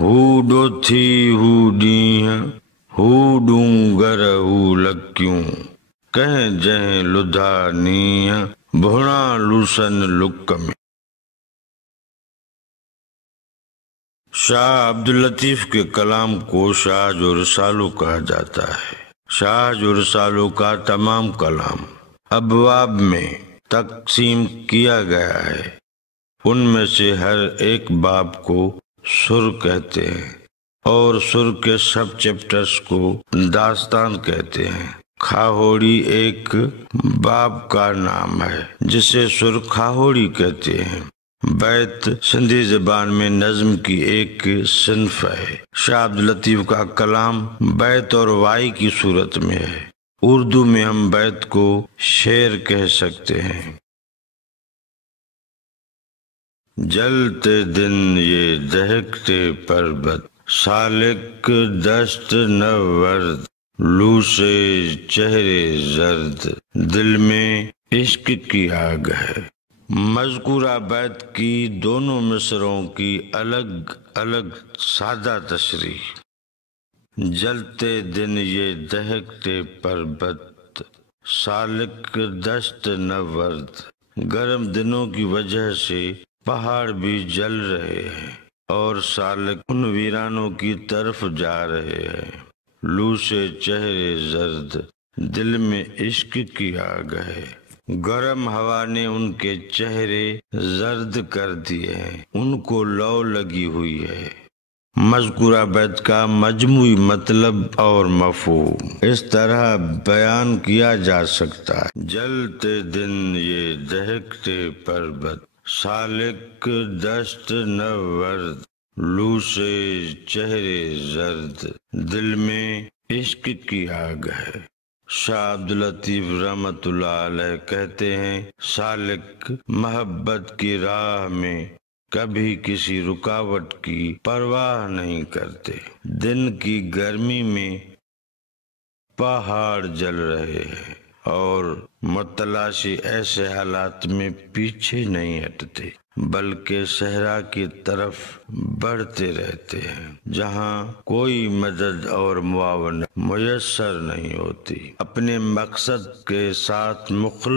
Who do تھی ہو ڈیہں ہو ڈونگر ہو لکیوں کہیں جہیں لدھا نیہں بھونا لوسن لک میں۔ شاہ عبداللطیف کے کلام کو شاہ جو رسالو کہا جاتا ہے۔ شاہ جو رسالو کا تمام کلام ابواب میں تقسیم کیا گیا ہے۔ ان میں سے ہر ایک باب کو سر کہتے ہیں اور سر کے سب چیپٹرز کو داستان کہتے ہیں۔ کھاہوڑی ایک باب کا نام ہے جسے سر کھاہوڑی کہتے ہیں۔ بیت سندھی زبان میں نظم کی ایک صنف ہے۔ شاہ عبداللطیف کا کلام بیت اور وائی کی صورت میں ہے۔ اردو میں ہم بیت کو شعر کہہ سکتے ہیں۔ جلتے دن یہ دہکتے پربت سالک دست نورد لو سے چہرے زرد دل میں عشق کی آگ ہے۔ مذکورہ بیت کی دونوں مصرعوں کی الگ الگ سادہ تشریح۔ جلتے دن یہ دہکتے پربت سالک دست نورد، گرم دنوں کی وجہ سے پہاڑ بھی جل رہے ہیں اور سالک ان ویرانوں کی طرف جا رہے ہیں۔ لو سے چہرے زرد، دل میں عشق کی آگ ہے۔ گرم ہوا نے ان کے چہرے زرد کر دیے ہیں، ان کو لو لگی ہوئی ہے۔ مذکورہ بیت کا مجموعی مطلب اور مفہوم اس طرح بیان کیا جا سکتا ہے۔ جلتے دن یہ دہکتے پربت سالک دست نورد لو سے چہرے زرد دل میں عشق کی آگ ہے۔ شاہ عبداللطیف رحمۃ اللہ علیہ کہتے ہیں، سالک محبت کی راہ میں کبھی کسی رکاوٹ کی پرواہ نہیں کرتے۔ دن کی گرمی میں پہاڑ جل رہے ہیں اور متلاشی ایسے حالات میں پیچھے نہیں ہٹتے بلکہ صحرا کی طرف بڑھتے رہتے ہیں جہاں کوئی مدد اور معاونت میسر نہیں ہوتی۔ اپنے مقصد کے ساتھ مخلص